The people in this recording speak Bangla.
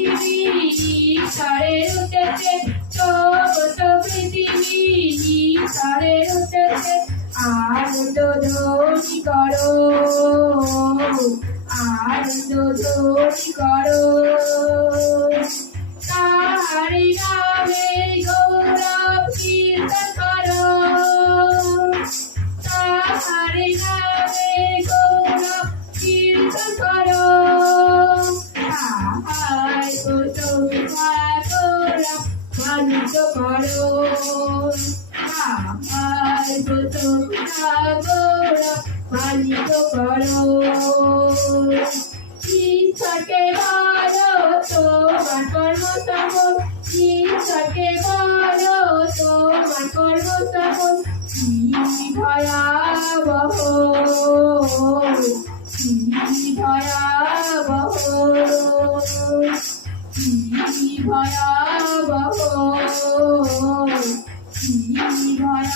পৃথিবী ঈশ্বরে উঠেছে, জগত পৃথিবী ঈশ্বরে উঠেছে। আনন্দ ধ্বনি করো, আনন্দ ধ্বনি করো, তাহারি নামে গৌরব কীর্তন করো, তাহারি নামে গৌরব কীর্তন করো। তাহার প্রশংসা গৌরব গানিত করো, তাহার প্রশংসা গৌরব গানিত করো। ঈশ্বরকে বলো তোমার কর্ম সফল, ঈশ্বরকে বলো তোমার কর্ম সফল। কি ভয়াবহ, কি ভয়াবহ, কি ভয়াবহ, কি ভয়াবহ।